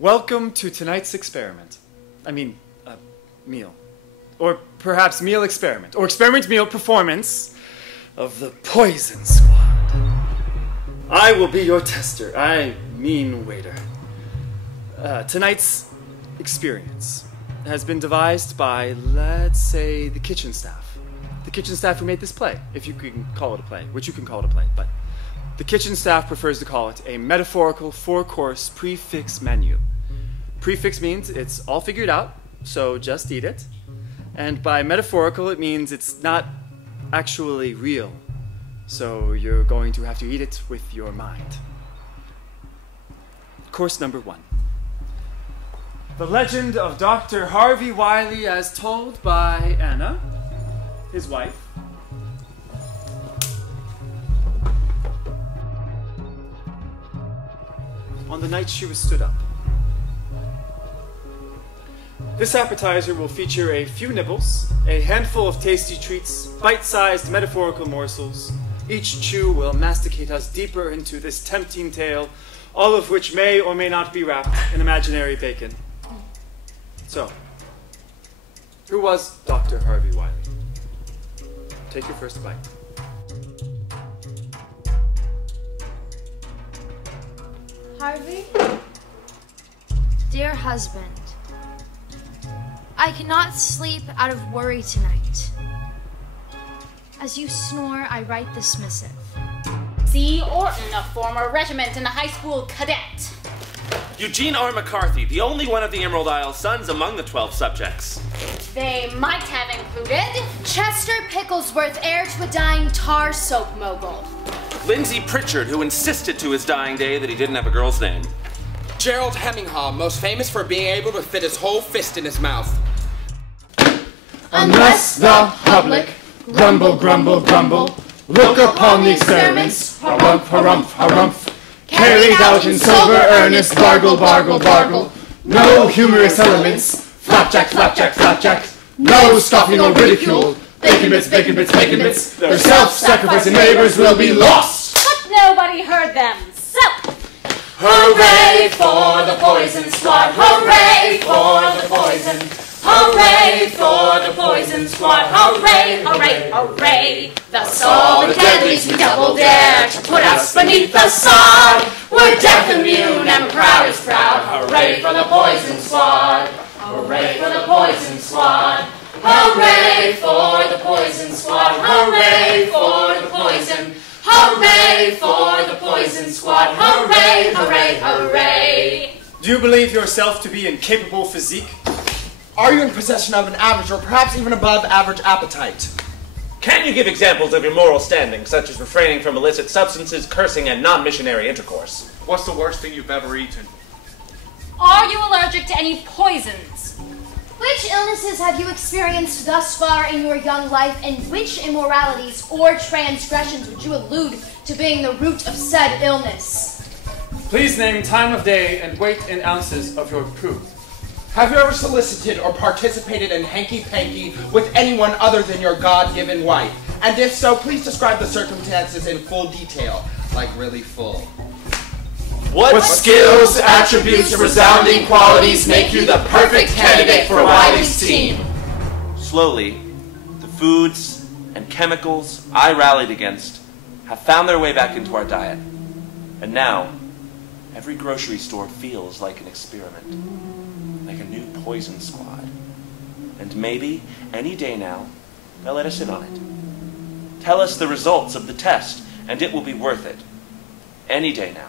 Welcome to tonight's experiment. Meal. Or perhaps meal experiment. Or experiment meal performance of the Poison Squad. I will be your tester. I mean waiter. Tonight's experience has been devised by, let's say, the kitchen staff. The kitchen staff who made this play, if you can call it a play, which you can call it a play, but the kitchen staff prefers to call it a metaphorical four-course prefix menu. Prefix means it's all figured out, so just eat it. And by metaphorical, it means it's not actually real, so you're going to have to eat it with your mind. Course number 1. The legend of Dr. Harvey Wiley as told by Anna, his wife. On the night she was stood up. This appetizer will feature a few nibbles, a handful of tasty treats, bite-sized metaphorical morsels. Each chew will masticate us deeper into this tempting tale, all of which may or may not be wrapped in imaginary bacon. So, who was Dr. Harvey Wiley? Take your first bite. Harvey, dear husband, I cannot sleep out of worry tonight. As you snore, I write this missive. C. Orton, a former regiment and a high school cadet. Eugene R. McCarthy, the only one of the Emerald Isle sons among the 12 subjects. They might have included Chester Picklesworth, heir to a dying tar soap mogul. Lindsay Pritchard, who insisted to his dying day that he didn't have a girl's name. Gerald Hemmingham, most famous for being able to fit his whole fist in his mouth. Unless the public grumble, grumble, grumble, look upon the experiments, harumph, harumph, harumph, carried out in sober earnest, bargle, bargle, bargle, no humorous elements, flapjack, flapjack, flapjack, no scoffing or ridicule, bacon bits, bacon bits, bacon bits, their self-sacrificing labors will be lost. but nobody heard them. So, Hooray for the Poison Squad, hooray for the poison, hooray for the Poison Squad, hooray, hooray, hooray. The soul the deadlies we double dare to put us beneath the sod. We're death immune and proud as proud. Hooray for the Poison Squad, hooray for the Poison Squad. Hooray for the Poison Squad, hooray for the poison. Hooray for the Poison Squad, hooray, hooray, hooray. Do you believe yourself to be in capable physique? Are you in possession of an average or perhaps even above average appetite? Can you give examples of your moral standing, such as refraining from illicit substances, cursing, and non-missionary intercourse? What's the worst thing you've ever eaten? Are you allergic to any poisons? Which illnesses have you experienced thus far in your young life, and which immoralities or transgressions would you allude to being the root of said illness? Please name time of day and weight in ounces of your proof. Have you ever solicited or participated in hanky-panky with anyone other than your God-given wife? And if so, please describe the circumstances in full detail, like really full. What skills, attributes, resounding qualities make you the perfect candidate for Wiley's team? Slowly, the foods and chemicals I rallied against have found their way back into our diet. And now, every grocery store feels like an experiment, like a new Poison Squad. And maybe, any day now, they'll let us in on it. Tell us the results of the test, and it will be worth it. Any day now.